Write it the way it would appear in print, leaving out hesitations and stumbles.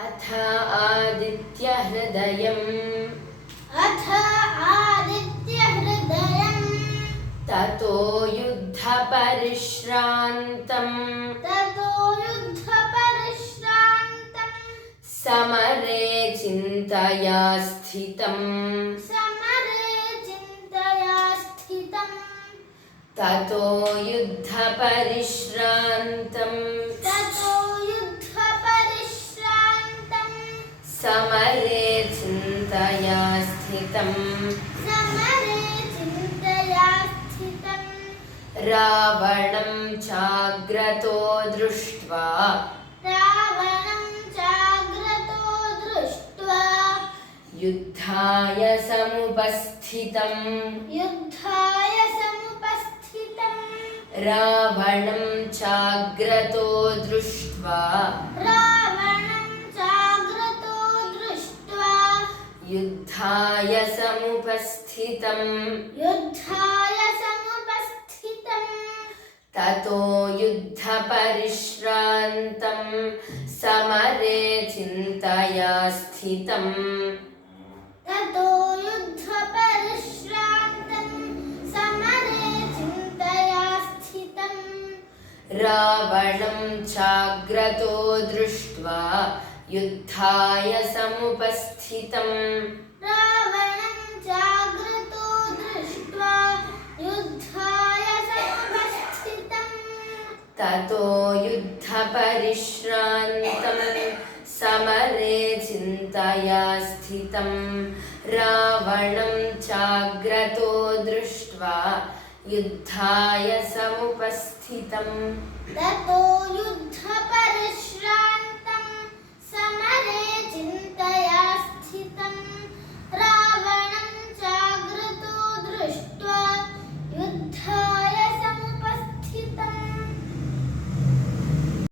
अथ आदित्यहृदयम् ततो युद्धपरिश्रान्तम् समरे चिन्तया स्थितम् ततो युद्धपरिश्रान्तम् समरे चिन्तया स्थितम् रावणं चाग्रतो दृष्ट्वा युद्धाय समुपस्थितम् रावणं चाग्रतो दृष्ट्वा युद्धाय समुपस्थितम् ततो युद्धपरिश्रान्तम् समरे चिन्तया स्थितम् रावणं चाग्रतो दृष्ट्वा युद्धाय समुपस्थितम् ततो युद्धपरिश्रान्तम् समरे चिन्तया स्थितम् रावणं चाग्रतो दृष्ट्वा युद्धाय समुपस्थितम् ततो युद्धपरिश्रान्तम्